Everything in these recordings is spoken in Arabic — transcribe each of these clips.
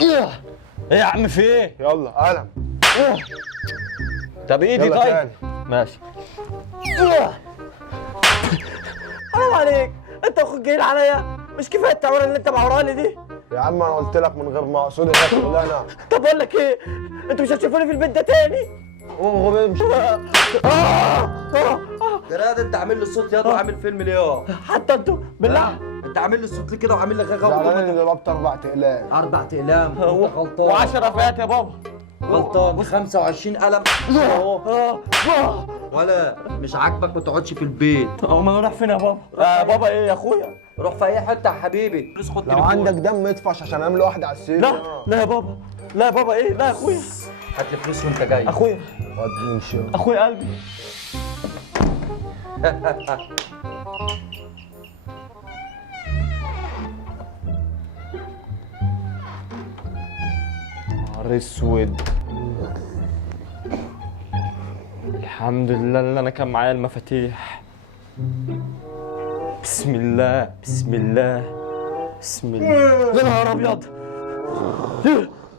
ايه يا عم في ايه؟ يلا قلم. طب ايدي يلا طيب؟ تاني. ماشي. حرام عليك، انت واخوك جايين عليا، مش كفايه التعويره اللي انت معورها لي دي؟ يا عم انا قلت لك من غير ما اقصد يا شغلانه. طب اقول لك ايه؟ انتوا مش هتشوفوني في البيت ده تاني. قوم امشي. جراد انت عامل لي الصوت ياض وعامل فيلم ليه يا؟ حتى انتوا بالله انت عامل لي الصوت ليه كده وعامل لي غاغه زعلان اني ضربت 4 اقلام. 4 اقلام انت غلطان و10 فئات يا بابا. غلطان 25 قلم ولا مش عاجبك ما تقعدش في البيت. ما انا رايح فين يا بابا؟ بابا ايه يا اخويا؟ روح في اي حته يا حبيبي. لو عندك دم ادفش عشان اعمل واحده على السرير. لا لا يا بابا، لا يا بابا، ايه؟ لا يا اخويا. هات لي فلوس وانت جاي. اخويا امشي. اخويا قلبي. نهار اسود. الحمد لله اللي انا كان معايا المفاتيح. بسم الله بسم الله بسم الله. يا نهار ابيض،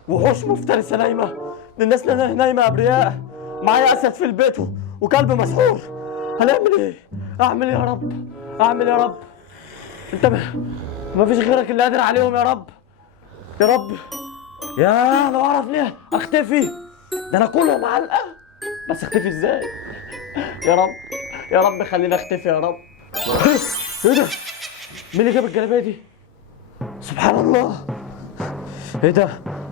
وحوش مفترسه نايمه، الناس نايمه ابرياء، معايا اسد في البيت وكلب مسحور. هنعمل ايه؟ اعمل ايه يا رب؟ اعمل يا رب؟ انت ما فيش غيرك اللي قادر عليهم يا رب. يا رب يا لو اعرف ليه اختفي، ده انا كلهم علقه، بس اختفي ازاي؟ يا رب يا رب خليني اختفي يا رب. ايه ده؟ مين اللي جاب الجلابيه دي؟ سبحان الله. ايه ده؟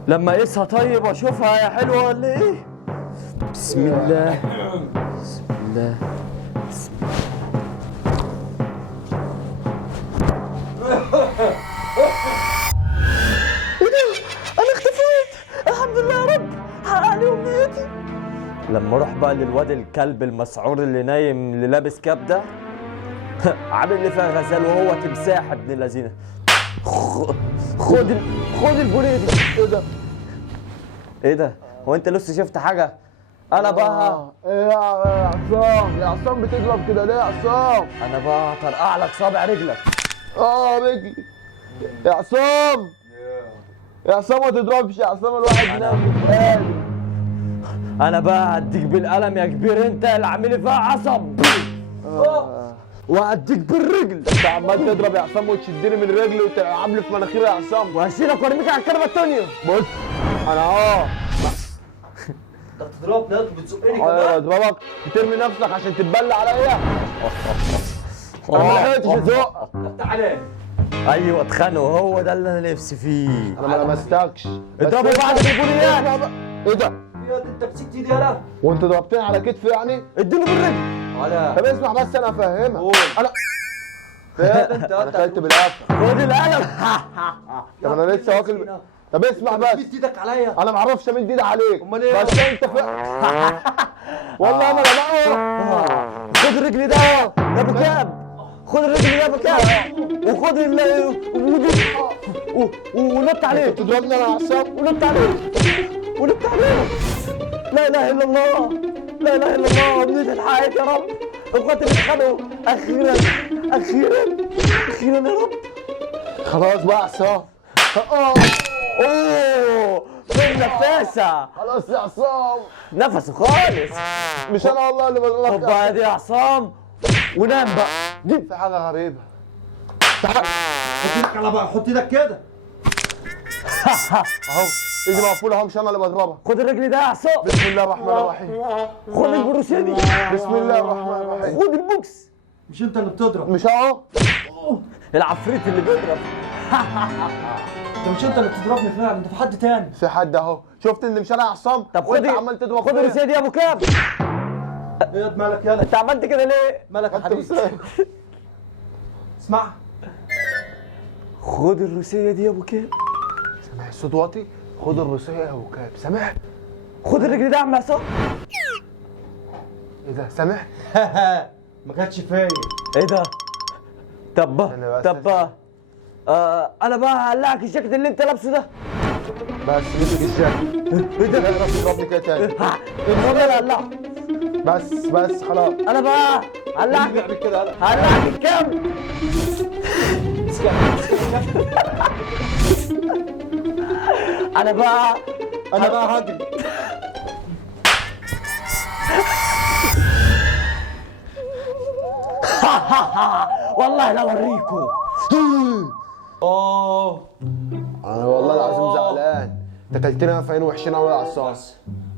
لما اقيسها طيب واشوفها يا حلوه ولا ايه؟ بسم الله بسم الله بسم الله. ايه ده؟ انا اختفيت، الحمد لله يا رب حقق لي امنيتي. لما اروح بقى للواد الكلب المسعور اللي نايم اللي لابس كاب ده، عامل لي فيها غزال وهو تمساح ابن اللذينه. خد البوليه دي. ايه ده؟ ايه ده؟ هو انت لسه شفت حاجه؟ انا بقى ايه يا عصام؟ يا عصام بتضرب كده ليه يا عصام؟ انا بقى هطرقع لك صابع رجلك. رجلي يا عصام. يا عصام ما تضربش يا عصام، الواحد نام متهالي. انا بقى هديك بالقلم يا كبير، انت اللي عامل لي فيها عصب. وهديك بالرجل. انت عمال تضرب يا عصام وتشدني من رجلي وتلعب لي في مناخيري يا عصام. وهشيلك وارميك على الكنبه التانيه. بص انا انت بتضربني انت بتزقني ايوه كمان. اضربك بترمي نفسك عشان تتبلى عليا. انا ما لحقتش ازق. تعالى. ايوه اتخانقوا، هو ده اللي انا نفسي فيه. انا ما لمستكش. اضربوا بعض بالبوليات. ايه ده؟ انت مسكت ايدي يالا. وانت ضربتني على كتفي يعني؟ اديله بالرجل. ولا طب اسمع بس انا افهمك. قول. انا انا اكلت بالقفا. خد القلم. طب انا لسه واكل. طب اسمع بس، مد ايدك عليا. انا ما اعرفش امد ايدي عليك. امال ايه؟ بس انت والله انا خد الرجل ده يا ابو كاب، خد الرجل ده يا ابو كاب، وخد ونط عليه. بتضربني انا يا عصام؟ ونط عليه ونط عليه. لا اله الا الله، لا اله الا الله، امنيتي اتحققت يا رب. اخواتي بيتخانقوا اخيرا اخيرا اخيرا يا رب. خلاص بقى يا عصام. اوه فين نفاسه؟ خلاص يا عصام. نفسه خالص. مش انا والله اللي خد بضربك. بقى دي يا عصام ونام بقى. دي في حاجه غريبه. حط ايدك على بقى، حط ايدك كده. اهو ايدي مقفوله اهو، مش انا اللي بضربها. خد الرجل ده يا عصام. بسم الله الرحمن الرحيم. خد البروسيه دي. بسم الله الرحمن الرحيم. خد البوكس. مش انت اللي بتضرب. مش اهو. العفريت اللي بيضرب. انت مش انت اللي بتضربني فعلا، انت في حد تاني. في حد اهو. شفت اللي مش انا يا عصام؟ طب وانت خد عمال تضرب خد فيا. الروسيه دي يا ابو كاب. ايه مالك يالا؟ انت عملت كده ليه؟ مالك يا انت حبيبي؟ اسمع. خد الروسيه دي يا ابو كاب. سامع الصوت واطي؟ خد الروسيه يا ابو كاب. سامع؟ خد الرجل ده يا عم عصام. ايه ده؟ سامع؟ ما كانتش فيا. ايه ده؟ طب أنا بس انا بقى هقلعك الجاكيت اللي انت لابسه ده. بس مسك الجاكيت. ايه ده؟ لا تضربني كده تاني. المهم انا هقلعه. بس خلاص. انا بقى هقلعك. بيعمل كده يالا. هقلعك الكام. انا بقى هجري. والله لا اوريكم. انا والله العظيم زعلان، انت كلتنا في عين وحشين قوي يا عصام.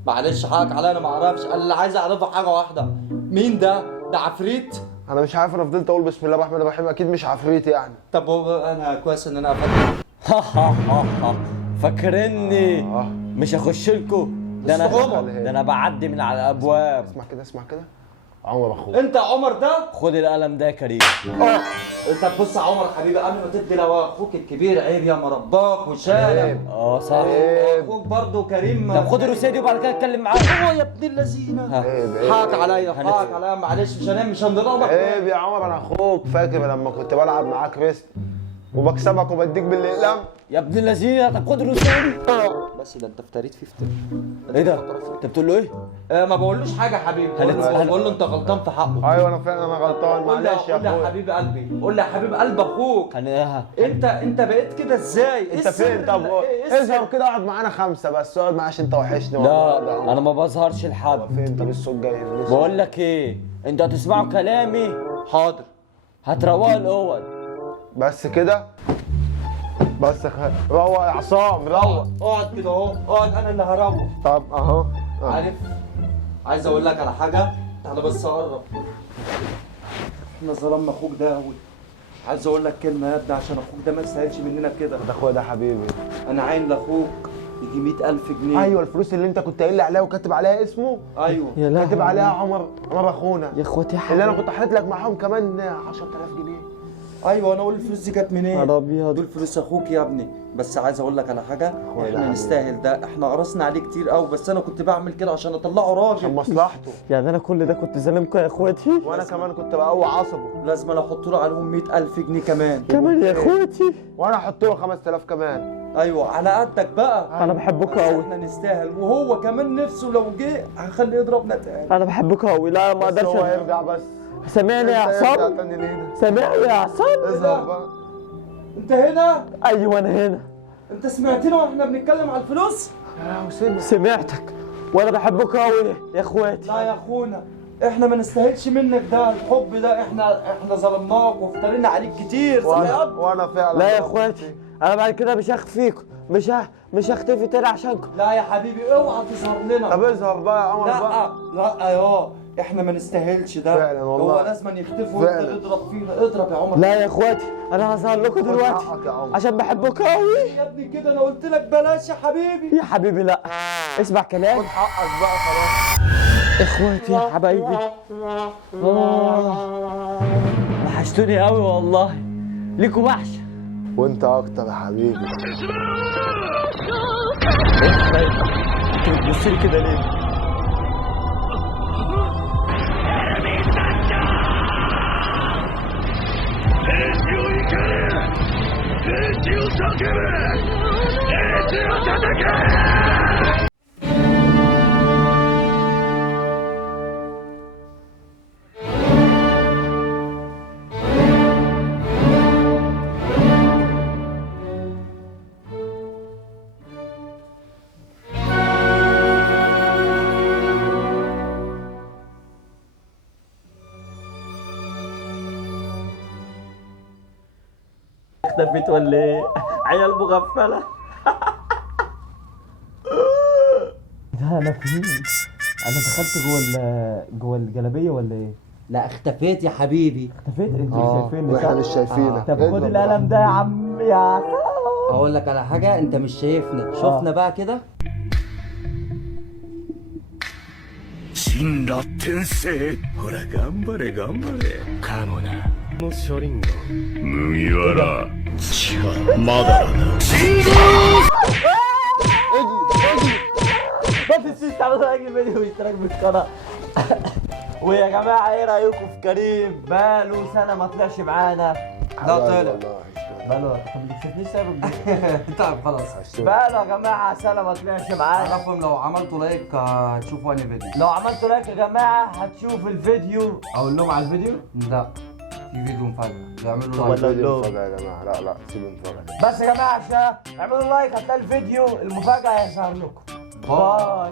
معلش حقك عليا، انا ما اعرفش. انا اللي عايز اعرفه حاجه واحده، مين ده؟ ده عفريت؟ انا مش عارف، انا فضلت اقول بسم الله الرحمن الرحيم، اكيد مش عفريت يعني. طب هو انا كويس ان انا قفلت. فاكرني مش هخش لكم؟ ده انا بعدي من على الابواب. اسمع كده عمر اخوك. انت يا عمر ده؟ خد القلم ده يا كريم. انت بص يا عمر حبيبي، قبل ما تدي لو اخوك الكبير عيب يا مرباك وشالك. صح. اخوك برضه كريم. طب خد الرسالة دي وبعد كده اتكلم معاه. يا ابن اللذينه. حقك عليا معلش، مش هنضربك. عيب يا عمر، انا اخوك. فاكر لما كنت بلعب معاك ريست وبكسبك وبديك بالاقلام؟ يا ابن اللذينه. طب خد الرسالة دي. بس ده انت افتريت فيه افتريت. ايه ده؟ انت بتقول له ايه؟ ما بقولوش حاجه يا حبيبي، بقول له انت غلطان في حقه. ايوه انا فعلا غلطان، معلش يا اخويا. قول لي يا حبيب قلبي، قول لي يا حبيب قلب اخوك. انت بقيت كده ازاي؟ انت فين؟ طب اظهر كده، اقعد معانا 5 بس، اقعد معايا عشان انت وحشني. لا انا ما بظهرش لحد. فين؟ طب الصوت جاي. بقول لك ايه، انتوا هتسمعوا كلامي. حاضر. هتروقوا الاوض بس كده. بس روق يا عصام، روق. اقعد كده اهو، اقعد، انا اللي هروق. طب اهو. عارف، عايز اقول لك على حاجه. تعالى بس اقرب. احنا ظلمنا اخوك ده قوي. عايز اقول لك كلمه يا ابني، عشان اخوك ده ما يستاهلش مننا كده. ده اخويا، ده حبيبي. انا عاين لاخوك يجي 100,000 جنيه. ايوه الفلوس اللي انت كنت قايل لي عليها وكاتب عليها اسمه. ايوه كاتب عليها عمر اخونا يا اخواتي اللي انا كنت حاطط لك معاهم كمان 10,000 جنيه. ايوه انا اقول الفلوس دي كانت منين؟ يا ابيض، دول فلوس اخوك يا ابني. بس عايز اقول لك على حاجه، ده احنا نستاهل ده. احنا قرصنا عليه كتير قوي، بس انا كنت بعمل كده عشان اطلعه راجل، عشان مصلحته. يعني انا كل ده كنت ظالمكم يا اخواتي؟ وانا كمان كنت بقوي عصبه. لازم انا احط له عليهم 100,000 جنيه كمان يا اخواتي. وانا احط له 5,000 كمان. ايوه على قدك بقى. انا بحبكم قوي. احنا نستاهل، وهو كمان نفسه لو جه هخليه يضربنا تاني. انا بحبكم قوي. لا ما بس اقدرش. هو هيرجع بس. سامعني يا عصام؟ سامعني يا عصام؟ اظهر بقى. انت هنا؟ ايوه انا هنا. انت سمعتنا واحنا بنتكلم على الفلوس؟ سمعتك وانا بحبكم قوي يا اخواتي. لا يا اخونا، احنا ما نستاهلش منك ده الحب ده. احنا ظلمناك وافترينا عليك كتير. وانا فعلا. لا يا اخواتي، انا بعد كده مش هخفيكم، مش هختفي تاني عشانكم. لا يا حبيبي اوعى تظهر لنا. طب اظهر بقى يا عمر بقى. لا يا احنا ما نستاهلش ده فعلا والله. هو لازم يختفي وانت تضرب فينا. اضرب يا عمر. لا يا اخواتي، انا هظهر لكم دلوقتي عشان بحبكم قوي. يا ابني كده انا قلت لك بلاش يا حبيبي. يا حبيبي لا، اسمع كلامي. خد حقك بقى خلاص. اخواتي يا حبايبي، وحشتوني قوي والله. ليكوا وحشه. وانت اكتر يا حبيبي. انت بتبصلي كده ليه؟ اختفيت ولا ايه؟ عيال مغفلة. لا انا فين؟ انا دخلت جوه الجلابية ولا ايه؟ لا اختفيت يا حبيبي. اختفيت؟ انتوا مش شايفيني واحنا صح؟ مش شايفينك. طب خد القلم ده يا عم يا. اقول لك على حاجة، انت مش شايفنا، شفنا بقى كده. 神羅転生ほら頑張れ頑張れかもなの処理後麦わら違うまだだな ما تنسيش تعملوا لايك للفيديو واشتراك بالقناة. ويا جماعة ايه رأيكم في كريم؟ بقاله سنة ما طلعش معانا. لا طلع. بقاله، طب ما تكسبنيش سبب. طيب خلاص. بقاله يا جماعة سنة ما طلعش معانا. عرفهم لو عملتوا لايك هتشوفوا انهي فيديو. لو عملتوا لايك يا جماعة هتشوف الفيديو. اقول لهم على الفيديو؟ لا في فيديو مفاجأة يعملوا طب لايك. الفيديو مفاجأة يا جماعة، لا سيبوا مفاجأة. بس يا جماعه عشان اعملوا لايك، هتلاقي الفيديو المفاجاه هيظهر لكم. باي.